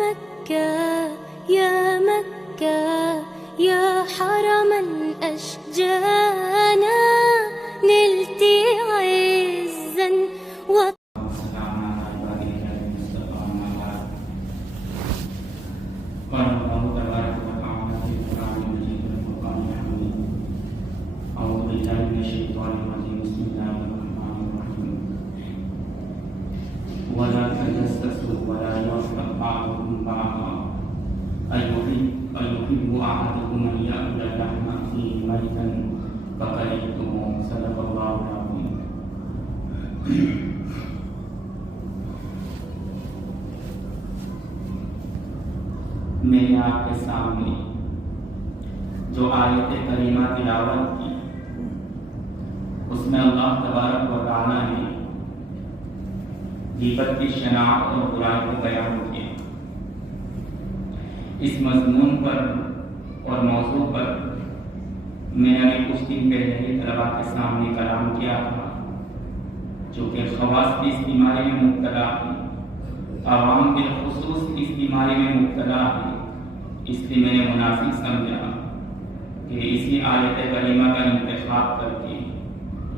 مكة يا مكة يا حرما أشجانا نلت عزا قال الله تبارك وتعالى في القرآن المجيد والفرقان الحميد أعوذ بالله من الشيطان الرجيم بسم الله الرحمن الرحيم ولا تجسسوا ولا يغتب بعضكم بعضا أيحب أحدكم أن يأكل لحم أخيه ميتا فكرهتموه صدق الله العظيم. میں نے آپ کے سامنے جو آیت کریمہ تلاوت کی اس میں اللہ تبارک و تعالیٰ نے غیبت کی شناخت اور برائی کو بیان کیا. اس مضمون پر اور موضوع پر میں نے کچھ دن پہلے ہی طلباء کے سامنے کلام کیا تھا. چونکہ خواص بھی اس بیماری میں مبتلا ہیں، عوام بالخصوص اس بیماری میں مبتلا ہیں، اس لیے میں نے مناسب سمجھا کہ اسی آیت کریمہ کا انتخاب کر کے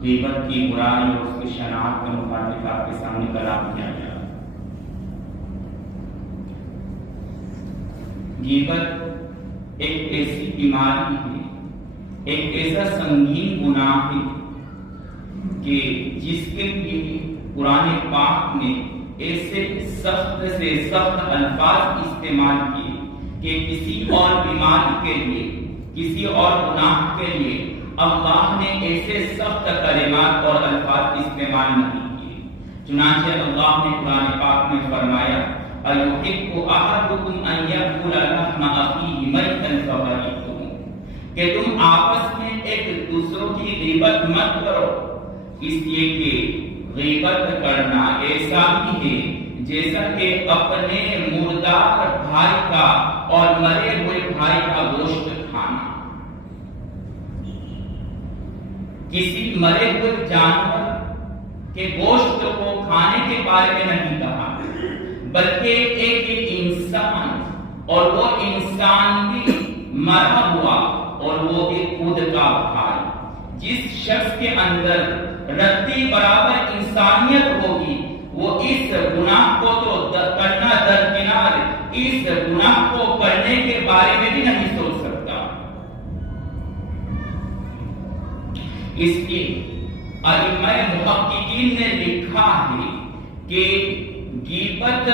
غیبت کی برائی اور اس کی شناخت کے متعلق آپ کے سامنے کلام کیا گیا. غیبت ایک ایسی بیماری ہے، ایک ایسا سنگین گناہ ہے کہ جس کے لیے قرآن پاک نے ایسے سخت سے سخت الفاظ استعمال کیے کہ کسی اور بیماری کے لیے، کسی اور گناہ کے لیے اللہ نے ایسے سخت کلمات اور الفاظ استعمال نہیں کیے. چنانچہ اللہ نے قرآن پاک میں فرمایا أَيُحِبُّ أَحَدُكُمْ أَن يَأْكُلَ لَحْمَ أَخِيهِ مَيْتًا فَكَرِهْتُمُوهُ کہ تم آپس میں ایک دوسروں کی غیبت مت کرو، اس لیے کہ غیبت کرنا ایسا ہی ہے جیسا کہ اپنے مردار بھائی کا اور مرے ہوئے بھائی کا گوشت کھانا. کسی مرے ہوئے جانور کے گوشت کو کھانے کے بارے میں نہیں کہا، بلکہ ایک انسان، اور وہ انسان بھی مرا ہوا اور وہ بھی خود کا بھائی. جس شخص کے اندر رتی برابر انسانیت ہوگی وہ اس گناہ کو تو کرنا درکنار، اس گناہ کو کرنے کے بارے میں بھی نہیں سوچ سکتا. اس لیے ائمہ محققین نے لکھا ہے کہ غیبت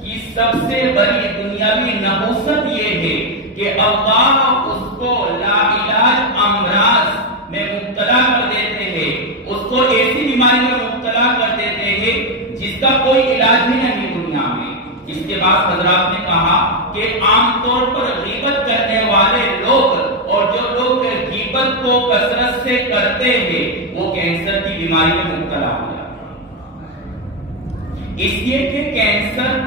کی سب سے بڑی دنیاوی نحوست یہ ہے کہ اللہ اس کو لا علاج امراض میں مبتلا کر دیتے ہیں، اس کو ایسی بیماری میں مبتلا کر دیتے ہیں جس کا کوئی علاج بھی نہیں دنیا میں. اس کے بعد حضرات نے کہا کہ عام طور پر غیبت کرنے والے لوگ اور جو لوگ غیبت کو کثرت سے کرتے ہیں وہ کینسر کی بیماری میں مبتلا ہو جاتے ہیں. اس لیے کہ کینسر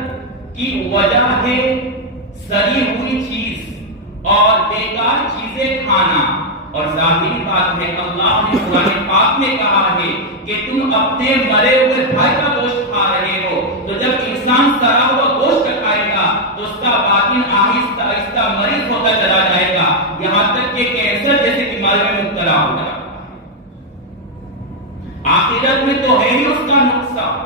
کی وجہ ہے سڑی ہوئی چیز اور بیکار چیزیں کھانا. اور ظاہری بات ہے اللہ نے قرآن پاک میں کہا ہے کہ تم اپنے مرے ہوئے بھائی کا گوشت کھا رہے ہو، تو جب انسان سڑا ہوا گوشت کھائے گا تو اس کا باطن آہستہ آہستہ مریض ہوتا چلا جائے گا، یہاں تک کہ کینسر جیسی بیماری میں مبتلا ہو جائے گا. آخرت میں تو ہے ہی اس کا نقصان.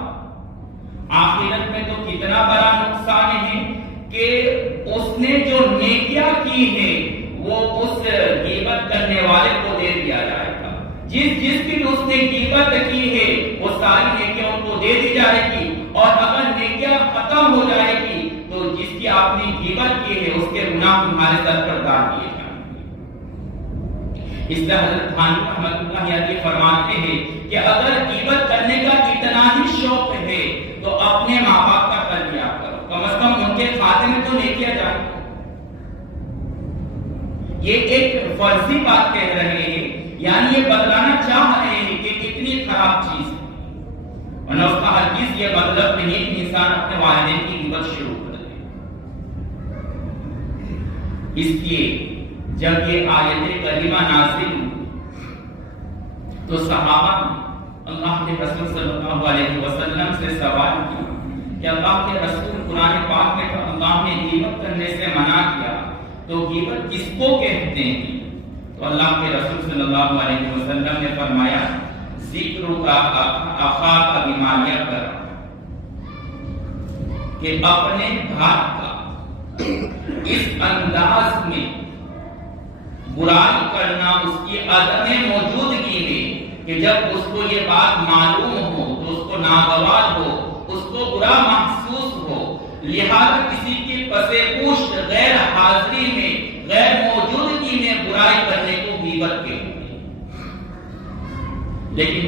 آخرت میں تو کتنا بڑا نقصان ہے کہ اس نے جو نیکیاں کی ہیں وہ اس غیبت کرنے والے کو دے دیا جائے گا. جس کی اس نے غیبت کی ہے وہ ساری نیکیاں ان کو دے دی جائے گی، اور اگر نیکیاں ختم ہو جائے گی تو جس کی آپ نے غیبت کی ہے اس کے گناہ تمہارے سر پر ڈال دیے جائیں گے. اس لیے حضرت تھانوی رحمۃ اللہ علیہ فرماتے ہیں کہ اگر غیبت کرنے کا اتنا ہی شوق ہے تو اپنے ماں باپ کا کر لیا کرو، کم از کم ان کے کھاتے میں تو نیکیاں جائیں. یہ ایک فرضی بات کہہ رہے ہیں، یعنی یہ بتلانا چاہ رہے ہیں کہ کتنی خراب چیز ہے. ورنہ اس کا ہرگز یہ مطلب نہیں کہ انسان اپنے والدین کی غیبت شروع کر دے. اس لیے جب یہ آیت کریمہ نازل ہوئی تو صحابہ نے اللہ کے رسول صلی اللہ علیہ وسلم سے سوال کیا کہ اللہ کے رسول قرآن پاک میں تو اللہ آپ نے غیبت کرنے سے منع کیا تو غیبت کس کو کہتے ہیں؟ تو اللہ کے رسول صلی اللہ علیہ وسلم نے فرمایا ذکر کا اخا کا بیماریہ کر، کہ اپنے بھائی کا اس انداز میں برائی کرنا، اس کی عدم موجودگی میں، کہ جب اس کو یہ بات معلوم ہو تو اس کو ناگوار ہو، اس کو برا محسوس ہو، لہذا کسی کی پسے پشت غیر حاضری میں، غیر موجودگی میں برائی کرنے کو غیبت کہتے ہیں۔ لیکن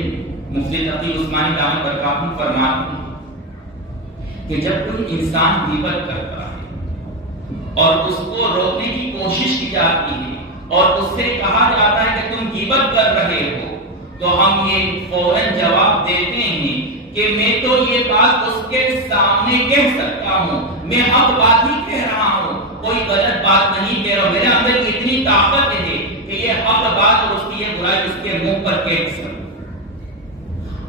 مفتی تقی عثمانی دامت برکاتہ فرماتے ہیں کہ جب کوئی انسان غیبت کرتا ہے اور اس کو روکنے کی کوشش کی جاتی ہے اور اس سے کہا جاتا ہے کہ تم غیبت کر رہے ہو، تو ہم یہ فوراً جواب دیتے ہیں کہ میں تو یہ بات اس کے سامنے کہہ سکتا ہوں، میں حق بات ہی کہہ رہا ہوں، کوئی غلط بات نہیں کہہ رہا ہوں، میرے اندر اتنی طاقت ہے کہ یہ حق بات اور اس کی یہ برائی اس کے منہ پر کہہ سکتا ہوں۔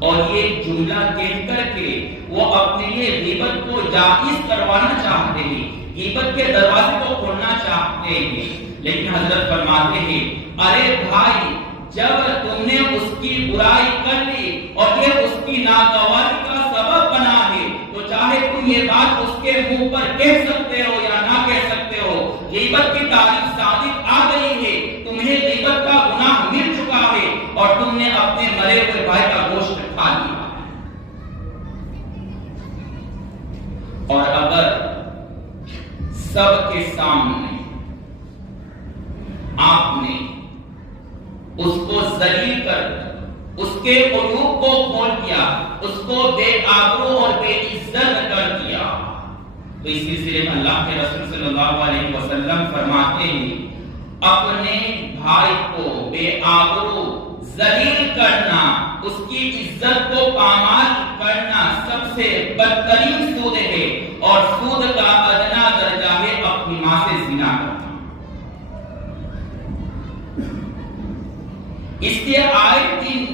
اور یہ جملہ کہہ کر کے وہ اپنے لیے غیبت کو جائز کروانا چاہتے ہیں، غیبت کے دروازے کو کھولنا چاہتے ہیں، لیکن حضرت فرماتے ہیں ارے بھائی، جب تم نے اس کی برائی کر لی اور یہ اس کی ناگواری کا سبب بنا ہے، تو چاہے تم یہ بات اس کے منہ پر کہہ سکتے ہو یا نہ کہہ سکتے ہو، غیبت کی تاریخ صادق آ گئی ہے، تمہیں غیبت کا گناہ مل چکا ہے اور تم نے اپنے مرے ہوئے بھائی کا گوشت کھا لیا۔ اور اگر سب کے سامنے آپ نے اس کو ذلیل کر اس کے عیوب کو کھول دیا، اس کو بے آبرو اور بے عزت کر دیا، تو اس سلسلے میں اللہ کے رسول صلی اللہ علیہ وسلم فرماتے ہیں اپنے بھائی کو بے آبرو ذلیل کرنا، اس کی عزت کو پامال کرنا سب سے بدترین سود ہے، اور سود کا ادنا درجہ ہے اپنی ماں سے زنا کرنا۔ اس لیے آئے دن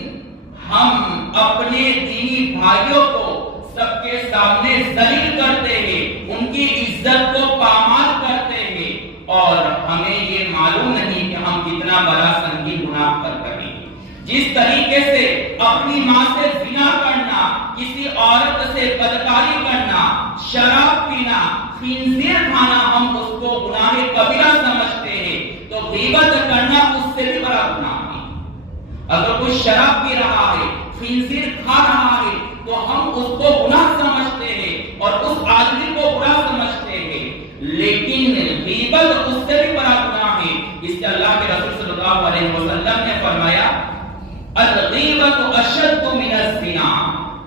ہم اپنے دینی بھائیوں کو سب کے سامنے ذلیل کرتے ہیں، ان کی عزت کو پامال کرتے ہیں، اور ہمیں یہ معلوم نہیں کہ ہم کتنا بڑا سنگین گناہ کر رہے ہیں۔ جس طریقے سے اپنی ماں سے زنا کرنا، کسی عورت سے بدکاری کرنا، شراب پینا، خنزیر کھانا، ہم اس کو گناہ کبیرہ سمجھتے ہیں، تو غیبت کرنا اس سے بھی بڑا گناہ ہے۔ اگر کوئی شراب پی رہا ہے، خنزیر کھا رہا ہے، تو ہم اس کو گناہ سمجھتے ہیں اور اس آدمی کو برا سمجھتے ہیں، لیکن غیبت اس سے بھی بڑا گناہ ہے۔ اس لیے اللہ کے رسول صلی اللہ علیہ وسلم نے فرمایا الغیبت اشد من الزنا،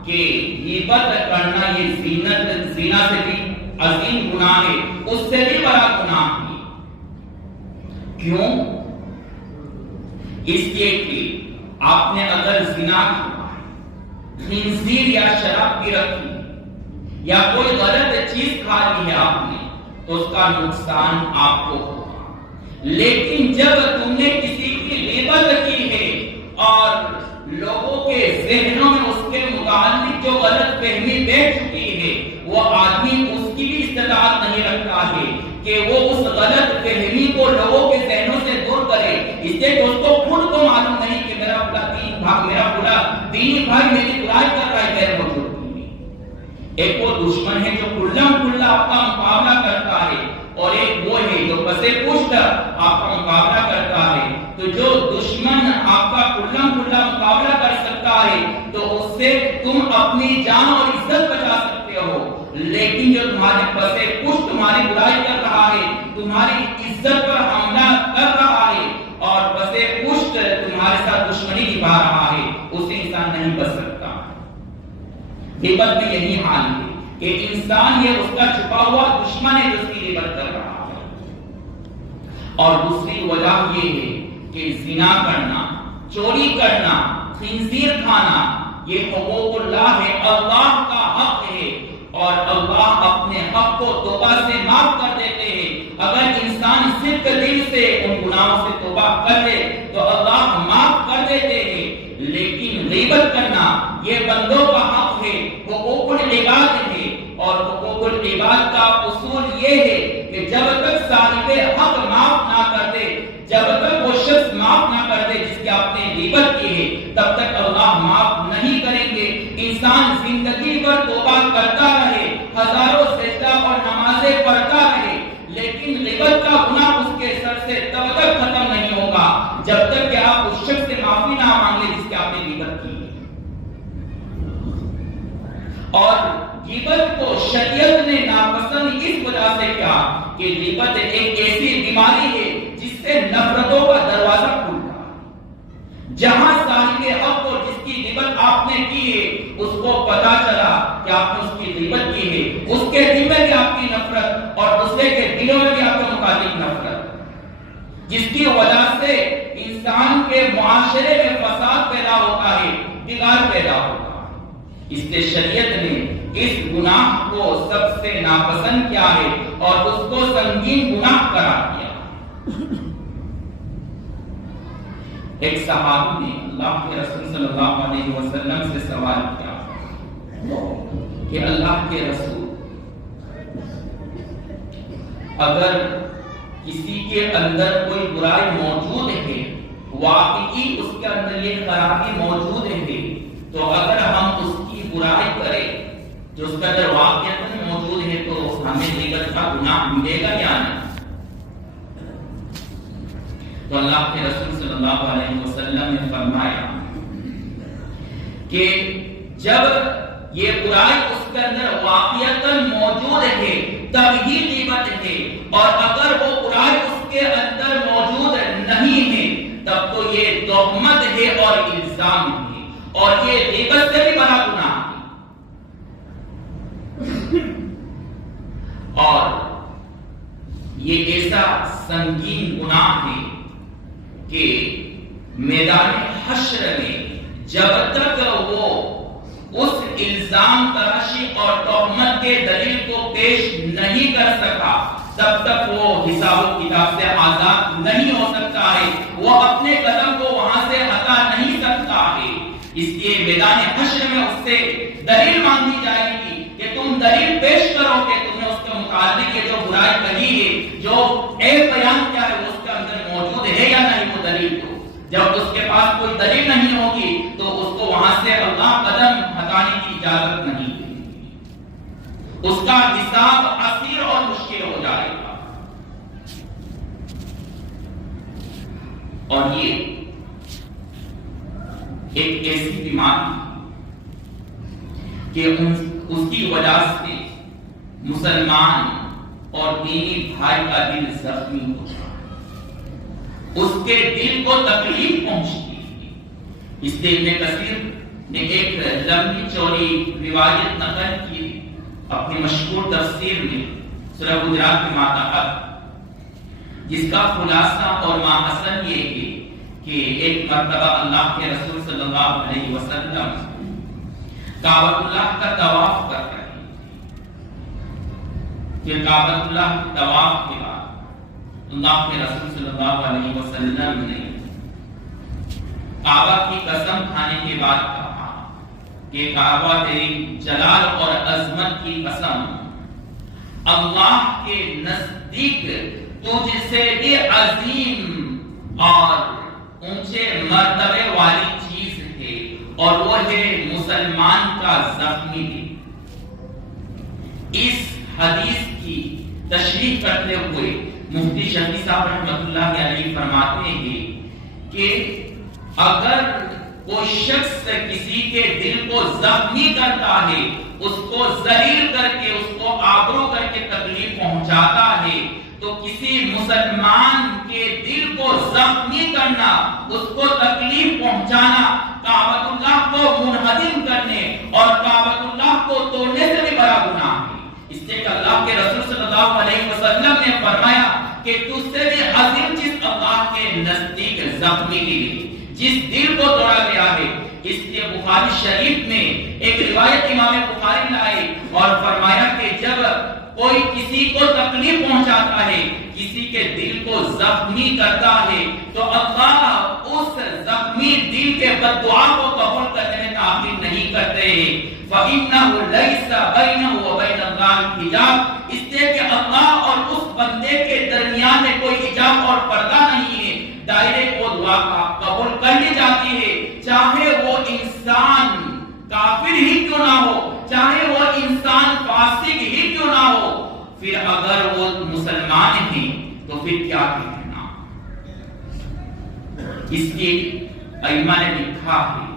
کہ غیبت کرنا یہ زنا سے بھی عظیم گناہ ہے، اس سے بھی بڑا گناہ ہے۔ کیوں؟ اس لیے کہ آپ نے اگر زنا کیا، خنزیر یا شراب پی رکھی یا کوئی غلط چیز کھا لی ہے آپ نے، تو اس کا نقصان آپ کو ہوگا، لیکن جب تم نے کسی کی غیبت کی ہے اور لوگوں کے ذہنوں میں اس کے متعلق جو غلط فہمی بیٹھ چکی ہے، وہ آدمی اس کی بھی استطاعت نہیں رکھتا ہے کہ وہ اس غلط فہمی کو لوگوں کے ذہنوں سے دور کرے، اس لیے کہ اس کو خود کو معلوم نہیں کہ میرا بڑا دینی بھائی میری برائی کر رہا ہے غیر موجودگی میں۔ ایک وہ دشمن ہے جو کھلم کھلا آپ کا مقابلہ کرتا ہے، اور ایک وہ ہے جو پسے پشت آپ کا مقابلہ کرتا ہے۔ تو جو دشمن آپ کا کھلم کھلا مقابلہ کر سکتا ہے تو اس سے تم اپنی جان اور عزت بچا سکتے ہو، لیکن جو تمہارے پسے پشت تمہاری برائی کر رہا ہے، تمہاری عزت پر حملہ کر رہا ہے اور پسے پشت تمہارے ساتھ دشمنی نبھا رہا ہے، اسے انسان نہیں بچ سکتا۔ غیبت میں یہی حال ہے کہ انسان یہ اس کا چھپا ہوا دشمن ہے جو اس کی غیبت کر رہا ہے۔ اور دوسری وجہ یہ ہے کہ زنا کرنا، چوری کرنا، خنزیر کھانا، یہ حقوق اللہ ہے، اللہ کا حق ہے، اور اللہ اپنے حق کو توبہ سے معاف کر دیتے ہیں۔ اگر انسان صدق دل سے ان گناہوں سے توبہ کر لے تو اللہ معاف کر دیتے ہیں، لیکن غیبت کرنا یہ بندوں کا حق ہے، حقوق العباد ہے، اور حقوق حقوق العباد کا اصول یہ ہے کہ جب تک صاحب حق معاف نہ کر دے، جب تک وہ شخص معاف نہ کر دے جس کی آپ نے غیبت کی ہے، تب تک اللہ معاف نہیں کریں گے۔ انسان زندگی پر توبہ کرتا رہے، ہزاروں سجدہ اور نمازیں پڑھتا رہے، لیکن غیبت کا گناہ اس کے سر سے تب تک ختم نہیں ہوگا جب تک کہ آپ اس شخص سے معافی نہ مانگ لیں جس کی آپ نے غیبت کی ہے۔ اور غیبت کو شریعت نے ناپسند اس وجہ سے کیا کہ غیبت ایک ایسی بیماری ہے جس سے نفرتوں کا دروازہ کھلتا ہے۔ جہاں صاحب حق کو جس کی غیبت آپ نے کی ہے اس کو پتا چلا کہ آپ نے اس کی غیبت کی ہے، اس کے دل میں بھی آپ کی نفرت اور دوسرے کے دلوں میں بھی آپ کے متعلق نفرت، جس کی وجہ سے انسان کے معاشرے میں فساد پیدا ہوتا ہے، بگاڑ پیدا ہوتا ہے۔ اس لیے شریعت نے اس گناہ کو سب سے ناپسند کیا ہے اور اس کو سنگین گناہ قرار دیا۔ ایک صحابی نے اللہ کے رسول صلی اللہ علیہ وسلم سے سوال کیا کہ اللہ کے رسول، اگر کسی کے اندر کوئی برائی موجود ہے، واقعی اس کے اندر یہ خرابی موجود ہے، تو اگر ہم اس کی برائی کریں جو اس کے اندر واقعی موجود ہے تو ہمیں غیبت کا گناہ ملے گا یا نہیں؟ تو اللہ کے رسول صلی اللہ علیہ وسلم نے فرمایا کہ جب یہ برائی اس کے اندر واقعتاً موجود ہے تب ہی غیبت ہے، اور اگر وہ برائی اس کے اندر موجود نہیں ہے تب تو یہ تہمت ہے اور الزام ہے، اور یہ غیبت سے بھی بڑا گناہ ہے۔ اور یہ ایسا سنگین گناہ ہے کہ میدان حشر میں جب تک وہ اس الزام تراشی اور تہمت کے دلیل کو پیش نہیں کر سکا تب تک وہ حساب و کتاب سے آزاد نہیں ہو سکتا ہے، وہ اپنے قدم کو وہاں سے ہٹا نہیں سکتا ہے۔ اس لیے میدان حشر میں اس سے دلیل مانگی جائے گی کہ تم دلیل پیش کرو کہ تم نے اس کے متعلق یہ جو برائی کہی ہے، جو ایک بیان کیا ہے وہ اس کے اندر موجود ہے یا نہیں، وہ دلیل دو۔ جب اس کے پاس کوئی دلیل نہیں ہوگی تو اس کو وہاں سے اللہ قدم ہٹانے کی اجازت نہیں دے گی، اس کا حساب عسیر اور مشکل ہو جائے گا۔ اور یہ ایک ایسی بیماری کہ اس کی وجہ سے مسلمان اور دینی بھائی کا دل زخمی ہوتا ہے، اس کے دل کو تکلیف پہنچتی ہے۔ اس لیے ابن کثیر نے ایک لمبی چوڑی روایت نقل کی اپنی مشہور تفسیر میں سورہ حجرات کے ماتحت، جس کا خلاصہ اور ماحصل یہ ہے کہ ایک مرتبہ اللہ کے رسول صلی اللہ علیہ وسلم کعبۃ اللہ کا طواف کر رہے تھے کہ کعبۃ اللہ کے طواف کے بعد اللہ کے رسول صلی اللہ علیہ وسلم نے کعبہ کی قسم کھانے کے بعد کہا کہ کعبہ تیری جلال اور عظمت کی قسم، اللہ کے نزدیک تجھ سے بھی عظیم اور اونچے مرتبے والی چیز ہے، اور وہ ہے مسلمان کا زخمی دل۔ اس حدیث کی تشریح کرتے ہوئے مفتی شفیع صاحب رحمۃ اللہ علیہ فرماتے ہیں کہ اگر کوئی شخص کسی کے دل کو زخمی کرتا ہے، اس کو ذلیل کر کے، اس کو آبرو کر کے تکلیف پہنچاتا ہے، تو کسی مسلمان کے دل کو زخمی کرنا، اس کو تکلیف پہنچانا، کعبۃ اللہ کو منہدم کرنے اور کعبۃ اللہ کو توڑنے سے بھی بڑا گناہ ہے۔ اس لیے کہ اللہ کے رسول صلی اللہ علیہ وسلم نے فرمایا کہ تجھ سے بھی عظیم چیز اللہ کے نزدیک زخمی دل، جس دل کو توڑا گیا ہے۔ اس لیے بخاری شریف میں ایک روایت امام بخاری لائے اور فرمایا کہ جب کوئی کسی کو تکلیف پہنچاتا ہے، کسی کے دل کو زخمی کرتا ہے، تو اللہ اس زخمی دل کے بد دعا کو قبول کرنے میں تاخیر نہیں کرتے ہیں۔ فَإِنَّهُ لَيْسَ بَيْنَهُ وَبَيْنَ اللَّهِ حِجَابٌ، اس لیے کہ اللہ اور اس بندے کے درمیان میں کوئی حجاب اور پردہ نہیں ہے، ڈائریکٹ وہ دعا قبول کر لی جاتی ہے، چاہے وہ انسان کافر ہی کیوں نہ ہو، چاہے وہ انسان فاسق ہی کیوں نہ ہو، پھر اگر وہ مسلمان ہیں تو پھر کیا کہنا۔ اس لیے ائمہ نے لکھا ہے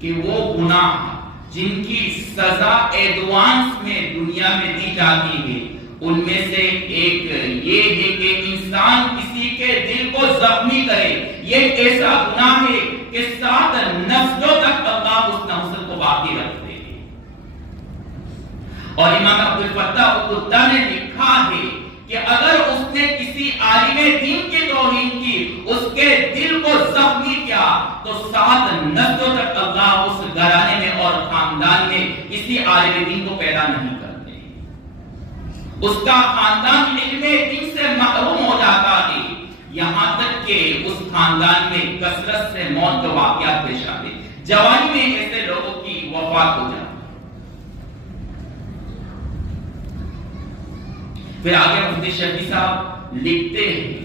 کہ وہ گناہ جن کی سزا ایڈوانس میں دنیا میں دی جاتی ہے، ان میں سے ایک یہ ہے کہ انسان کسی کے دل کو زخمی کرے، یہ ایسا گناہ ہے کہ 7 نسلوں تک اللہ اس نسل کو باقی رکھتے ہیں۔ اور امام عبدالفتاح القدہ نے لکھا ہے کہ اگر اس نے کسی عالم دین کی توہین کی، اس کے دل کو زخمی کیا، تو 7 نسلوں تک اللہ اس گھرانے میں اور خاندان میں کسی عالم دین کو پیدا نہیں کرتے، اس کا خاندان علم دین سے محروم ہو جاتا ہے، یہاں تک کہ اس خاندان میں کثرت سے موت کے واقعات پیش آتے، جوانی میں ایسے لوگوں کی وفات ہو جاتی۔ پھر آگے مفتی شفیع صاحب لکھتے ہیں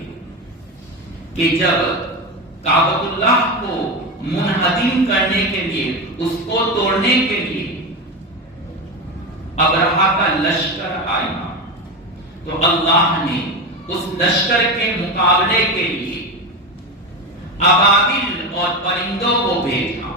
کہ جب کعبۃ اللہ کو منہدم کرنے کے لیے، اس کو توڑنے کے لیے ابرہہ کا لشکر آیا، تو اللہ نے اس لشکر کے مقابلے کے لیے ابابیل اور پرندوں کو بھیجا،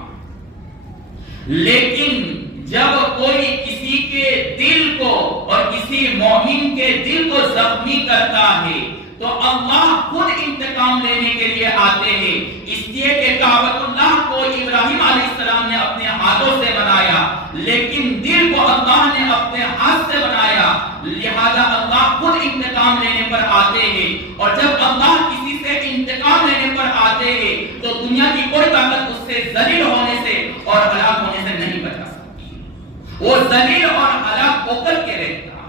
لیکن جب کوئی کسی کے دل کو اور کسی مومن کے دل کو زخمی کرتا ہے تو اللہ خود انتقام لینے کے لیے آتے ہیں، اس لیے کہ کعبۃ اللہ کو ابراہیم علیہ السلام نے اپنے ہاتھوں سے بنایا، لیکن دل کو اللہ نے اپنے ہاتھ سے بنایا، لہذا اللہ خود انتقام لینے پر آتے ہیں، اور جب اللہ کسی سے انتقام لینے پر آتے ہیں تو دنیا کی کوئی طاقت اس سے ذلیل ہونے سے اور ہلاک ہونے سے نہیں بچا سکتی، وہ ذلیل اور ہلاک ہو کر کے رہتا ہے۔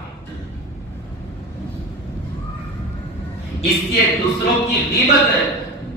اس لیے دوسروں کی غیبت،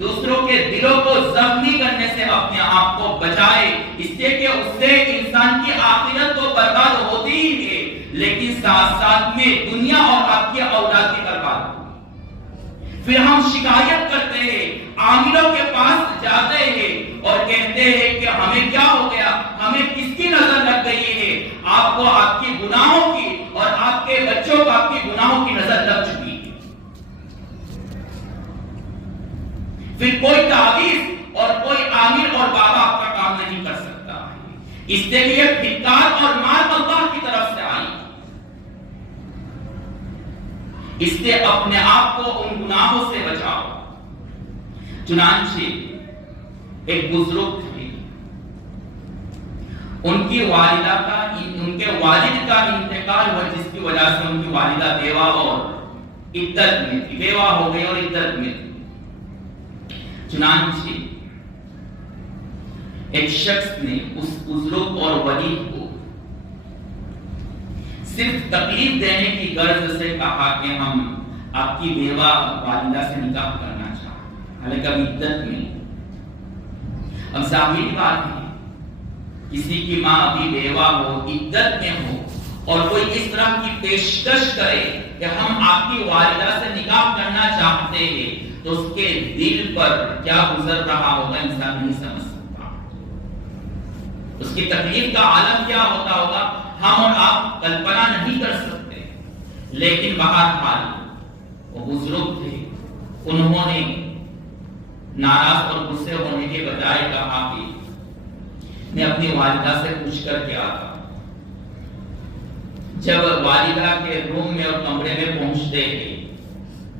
دوسروں کے دلوں کو زخمی کرنے سے اپنے آپ کو بچائے، اس لیے کہ اس سے انسان کی آخرت تو برباد ہوتی ہی ہے، لیکن ساتھ ساتھ میں دنیا اور آپ کی اولاد بھی برباد ہوتی۔ پھر ہم شکایت کرتے ہیں، عاملوں کے پاس جاتے ہیں اور کہتے ہیں کہ ہمیں کیا ہو گیا، ہمیں کس کی نظر لگ گئی ہے، آپ کو آپ کی گناہوں کی اور آپ کے بچوں کو آپ کی گناہوں کی نظر لگ چکی ہے۔ پھر کوئی تعویذ اور کوئی عامل اور بابا آپ کا کام نہیں کر سکتا، اس لیے پھٹکار اور مار اللہ کی طرف سے آئی، اس لیے اپنے آپ کو ان گناہوں سے بچاؤ۔ چنانچہ ایک بزرگ تھے، ان کی والدہ کا، ان کے والد کا انتقال ہوا، جس کی وجہ سے ان کی والدہ بیوہ اور عدت میں تھی، بیوہ ہو گئی اور عدت میں تھی۔ چنانچہ ایک شخص نے اس بزرگ اور ولی کو صرف تکلیف دینے کی غرض سے کہا کہ ہم آپ کی بیوہ والدہ سے نکاح کرنا چاہتے ہیں، حالانکہ اب عدت میں۔ اب ظاہری بات ہے، کسی کی ماں ابھی بیوہ ہو، عدت میں ہو، اور کوئی اس طرح کی پیشکش کرے کہ ہم آپ کی والدہ سے نکاح کرنا چاہتے ہیں، تو اس کے دل پر کیا گزر رہا ہوگا انسان نہیں سمجھ سکتا، اس کی تکلیف کا عالم کیا ہوتا ہوگا ہم اور آپ کلپنا نہیں کر سکتے۔ لیکن بہرحال وہ بزرگ تھے، انہوں نے ناراض اور غصے ہونے کے بجائے کہا کہ میں اپنی والدہ سے پوچھ کر کے آتا۔ جب والدہ کے روم میں اور کمرے میں پہنچتے ہیں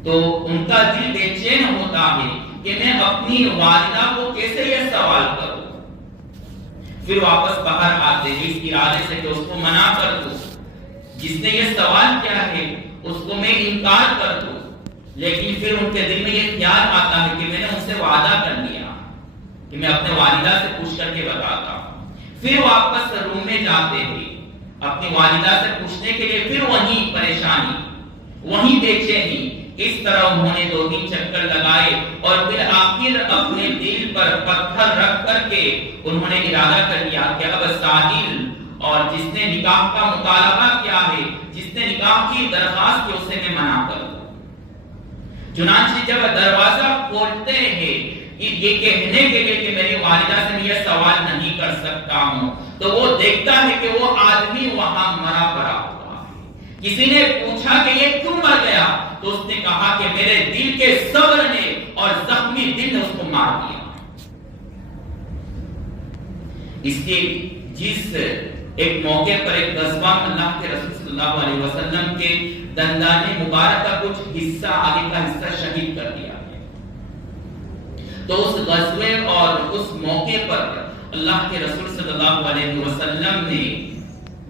تو ان کا دل بے چین ہوتا ہے کہ میں اپنی والدہ کو کیسے یہ سوال کروں، پھر واپس باہر آتے ہیں اس ارادے سے کہ اس کو منع کر دوں، جس نے یہ سوال کیا ہے اس کو میں انکار کر دوں، لیکن پھر ان کے دل میں یہ خیال آتا ہے کہ میں نے ان سے وعدہ کر لیا کہ میں اپنے والدہ سے پوچھ کر کے بتاتا ہوں۔ پھر واپس روم میں جاتے ہیں اپنی والدہ سے پوچھنے کے لیے، پھر وہیں پریشانی، وہیں بے چینی، اس طرح انہوں نے 2-3 چکر لگائے اور پھر آخر اپنے دل پر پتھر رکھ کر کے انہوں نے ارادہ کر لیا کہ اب ساحل اور جس نے نکاح کا مطالبہ کیا ہے، جس نے نکاح کی درخواست کی، اسے میں منع کروں۔ چنانچہ جب دروازہ کھولتے ہیں یہ کہنے کے لیے کہ میری والدہ سے میں یہ سوال نہیں کر سکتا ہوں، تو وہ دیکھتا ہے کہ وہ آدمی وہاں مرا پڑا ہوا ہے۔ کسی نے پوچھا کہ یہ کیوں مر گیا، تو اس نے کہا کہ میرے دل کے صبر نے اور زخمی دل نے اس کو مار دیا۔ اس کے جس ایک موقع پر ایک غزوہ میں اللہ کے رسول صلی اللہ علیہ وسلم کے دندان مبارک کا کچھ حصہ، آگے کا حصہ شہید کر دیا ہے، تو اس غزوے اور اس موقع پر اللہ کے رسول صلی اللہ علیہ وسلم نے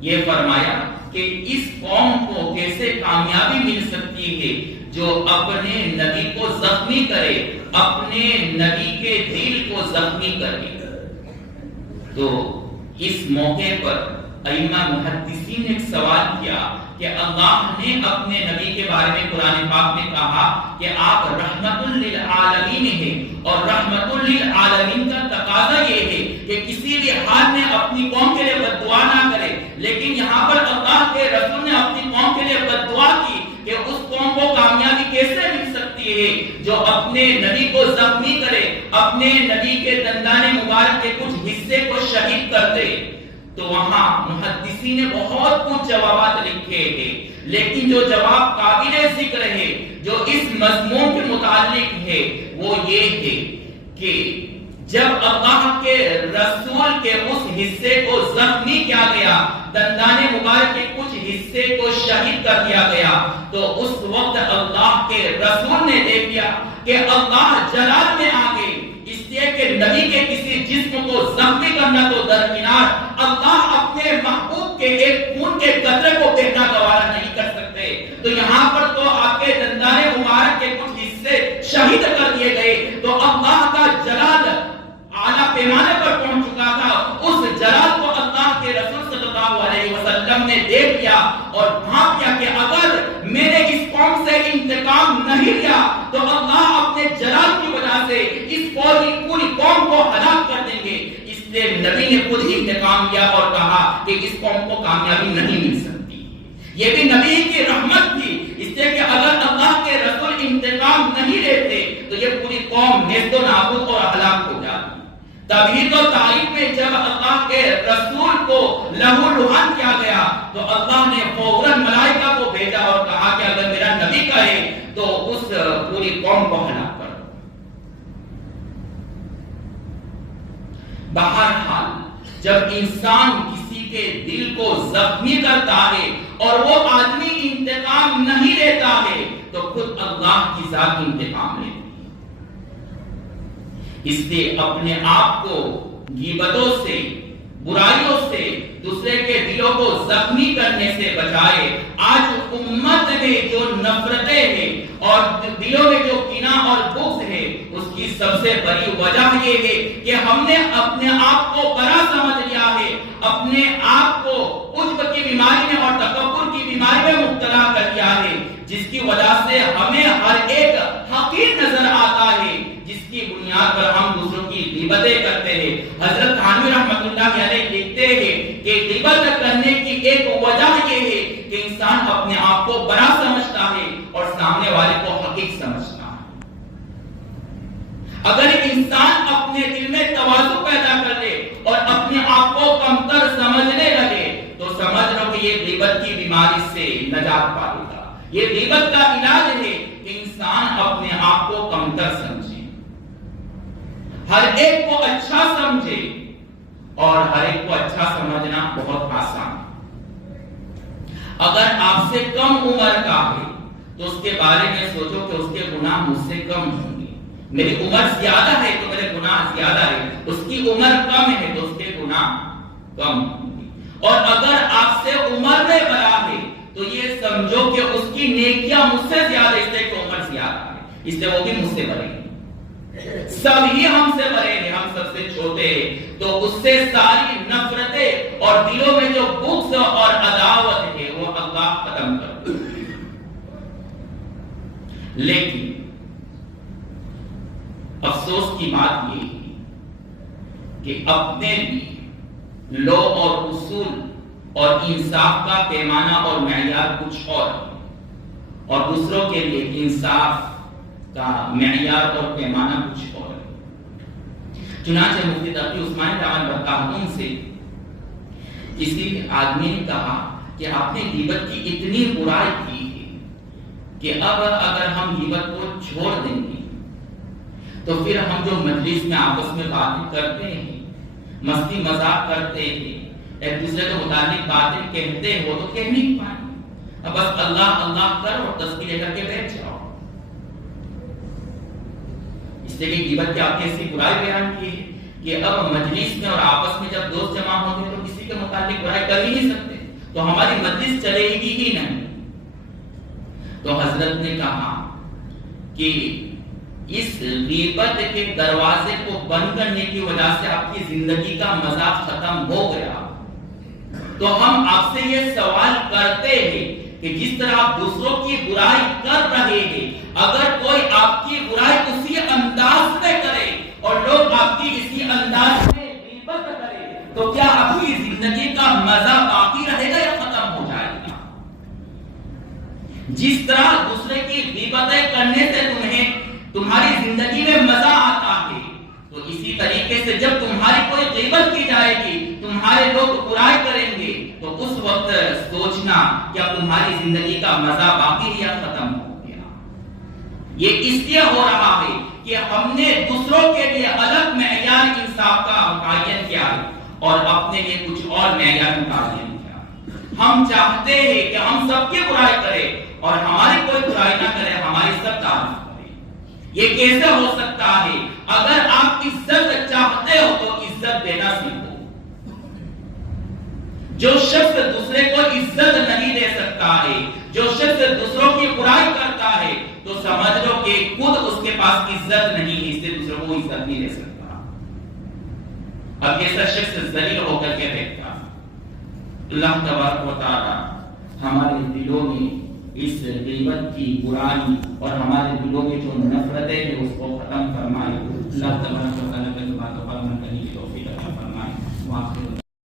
یہ فرمایا کہ اس قوم کو کیسے کامیابی مل سکتی ہے جو اپنے نبی کو زخمی کرے، اپنے نبی کے دل کو زخمی کرے۔ تو اس موقع پر ائمہ محدثین نے ایک سوال کیا کہ اللہ نے اپنے نبی کے بارے میں قرآن پاک میں کہا کہ آپ رحمت للعالمین ہیں، اور رحمت للعالمین کا تقاضا یہ ہے کہ کسی بھی حال میں اپنی قوم کے لیے بد دعا نہ کرے، لیکن یہاں پر اللہ کے رسول نے اپنی قوم کے لیے بد دعا کی کہ اس قوم کو کامیابی کیسے مل سکتی ہے جو اپنے نبی کو زخمی کرے، اپنے نبی کے دندان مبارک کے کچھ حصے کو شہید کر دے۔ تو وہاں محدثین نے بہت کچھ جوابات لکھے ہیں، لیکن جو جواب قابل ذکر ہے جو اس مضمون کے متعلق ہے وہ یہ ہے کہ جب اللہ کے رسول کے اس حصے کو زخمی کیا گیا، دندان مبارک کے کچھ حصے کو شہید کر دیا گیا، تو اس وقت اللہ کے رسول نے دیکھ لیا کہ اللہ جلال میں آ گئے، اس لیے کہ نبی کے کسی جسم کو زخمی کرنا تو درکنار، اللہ اپنے محبوب کے ایک خون کے قطرے کو بہنا گوارا نہیں کر سکتے، تو یہاں پر تو آپ کے دندان مبارک کے کچھ حصے شہید کر دیے گئے، تو اللہ کا جلال اعلیٰ پیمانے پر پہنچ چکا تھا۔ اس جلال کو اللہ کے رسول صلی اللہ علیہ وسلم نے دیکھ لیا اور بھانپ لیا کہ اگر میں نے اس قوم سے انتقام نہیں لیا تو اللہ اپنے جلال کی وجہ سے اس پوری قوم کو ہلاک کر دیں گے۔ اس لیے نبی نے خود انتقام لیا اور کہا کہ اس قوم کو کامیابی نہیں مل سکتی۔ یہ بھی نبی کی رحمت تھی، اس لیے کہ اگر اللہ کے رسول انتقام نہیں لیتے تو یہ پوری قوم نیست و نابود اور ہلاک ہو جاتی۔ تبھی تو تاریخ میں جب اللہ کے رسول کو لہو لہان کیا گیا تو اللہ نے فوراً ملائکہ کو بھیجا اور کہا کہ اگر میرا نبی کہے تو اس پوری قوم کو ہلاک کر دو۔ بہرحال جب انسان کسی کے دل کو زخمی کرتا ہے اور وہ آدمی انتقام نہیں لیتا ہے تو خود اللہ کی ذات انتقام لیتی ہے۔ اس لیے اپنے آپ کو غیبتوں سے، برائیوں سے، دوسرے کے دلوں کو زخمی کرنے سے بچائے۔ آج امت میں جو نفرتیں ہیں اور دلوں میں جو کینہ اور بغض ہے، اس کی سب سے بڑی وجہ یہ ہے کہ ہم نے اپنے آپ کو بڑا سمجھ لیا ہے، اپنے آپ کو عجب کی بیماری میں اور تکبر کی بیماری میں مبتلا کر لیا ہے، جس کی وجہ سے ہمیں ہر ایک حقیر نظر آتا ہے، جس کی بنیاد پر ہم دوسروں کی غیبتیں کرتے ہیں۔ حضرت تھانوی رحمۃ اللہ علیہ لکھتے ہیں کہ غیبت کرنے کی ایک وجہ یہ ہے کہ انسان اپنے آپ کو بڑا سمجھتا ہے اور سامنے والے کو حقیر سمجھتا ہے۔ اگر انسان اپنے دل میں تواضع پیدا کر لے اور اپنے آپ کو کمتر سمجھنے لگے تو سمجھ لو کہ یہ غیبت کی بیماری سے نجات پائے گا۔ یہ غیبت کا علاج ہے کہ انسان اپنے آپ کو کمتر سمجھے، ہر ایک کو اچھا سمجھے، اور ہر ایک کو اچھا سمجھنا بہت آسان ہے۔ اگر آپ سے کم عمر کا ہے تو اس کے بارے میں سوچو کہ اس کے گناہ مجھ سے کم ہوں گے، میری عمر زیادہ ہے تو میرے گناہ زیادہ ہے، اس کی عمر کم ہے تو اس کے گناہ کم ہوں گے۔ اور اگر آپ سے عمر میں بڑا ہے تو یہ سمجھو کہ اس کی نیکیاں مجھ سے زیادہ، اس لیے کہ عمر زیادہ ہے، اس لیے وہ بھی مجھ سے بڑے ہیں۔ سب ہی ہم سے بڑے ہیں، ہم سب سے چھوٹے ہیں، تو اس سے ساری نفرتیں اور دلوں میں جو بغض اور عداوت ہے وہ اللہ ختم کر دے۔ لیکن افسوس کی بات یہ ہے کہ اپنے بھی لو اور اصول اور انصاف کا پیمانہ اور معیار کچھ اور ہے، اور دوسروں کے لیے انصاف کا معیار اور پیمانہ کچھ اور ہے۔ چنانچہ مفتی تقی عثمانی دامن برکاتہم سے کسی آدمی نے کہا کہ آپ نے غیبت کی اتنی برائی کی ہے کہ اب اگر ہم غیبت کو چھوڑ دیں گے تو پھر ہم جو مجلس میں آپس میں باتیں کرتے ہیں، مستی مذاق کرتے ہیں، ایک دوسرے کے متعلق باتیں کہتے ہو تو کہہ نہیں پائیں، اب بس اللہ اللہ کر اور تسبیح لے کر کے بیٹھ جاؤ۔ اس لیے کہ غیبت کی آپ نے ایسی برائی بیان کی ہے کہ اب مجلس میں اور آپس میں جب دوست جمع ہوتے تو کسی کے متعلق برائی کر ہی نہیں سکتے، تو ہماری مجلس چلے گی ہی نہیں۔ تو حضرت نے کہا کہ اس غیبت کے دروازے کو بند کرنے کی وجہ سے آپ کی زندگی کا مزہ ختم ہو گیا، تو ہم آپ سے یہ سوال کرتے ہیں کہ جس طرح آپ دوسروں کی برائی کر رہے ہیں، اگر کوئی آپ کی برائی اسی انداز میں کرے اور لوگ آپ کی اسی انداز میں غیبت کرے تو کیا آپ کی زندگی کا مزہ باقی رہے گا یا ختم ہو جائے گا؟ جس طرح دوسرے کی غیبتیں کرنے سے تمہاری زندگی میں مزہ آتا ہے، تو اسی طریقے سے جب تمہاری کوئی غیبت کی جائے گی، تمہارے لوگ برائی کریں گے، تو اس وقت سوچنا کیا تمہاری زندگی کا مزہ باقی یا ختم ہو گیا۔ یہ اس لیے ہو رہا ہے کہ ہم نے دوسروں کے لیے الگ معیار انصاف کا متعین کیا ہے اور اپنے لیے کچھ اور معیار متعین کیا۔ ہم چاہتے ہیں کہ ہم سب کی برائی کریں اور ہماری کوئی برائی نہ کرے، ہماری سب تعریف کرے۔ یہ کیسے ہو سکتا ہے؟ اگر آپ عزت چاہتے ہو تو عزت دینا سیکھو۔ جو شخص دوسرے کو عزت نہیں دے سکتا ہے، جو شخص دوسروں کی برائی کرتا ہے، تو سمجھ لو کہ خود اس کے پاس عزت نہیں ہے، اس سے دوسروں کو عزت نہیں دے سکتا۔ اب ایسا شخص ذلیل ہو کر کے دیکھتا۔ اللہ تبارک و تعالی ہمارے دلوں میں اس غیبت کی برائی اور ہمارے دلوں میں جو نفرتیں ہیں اس کو ختم فرمائے۔ اللہ تبارک و تعالی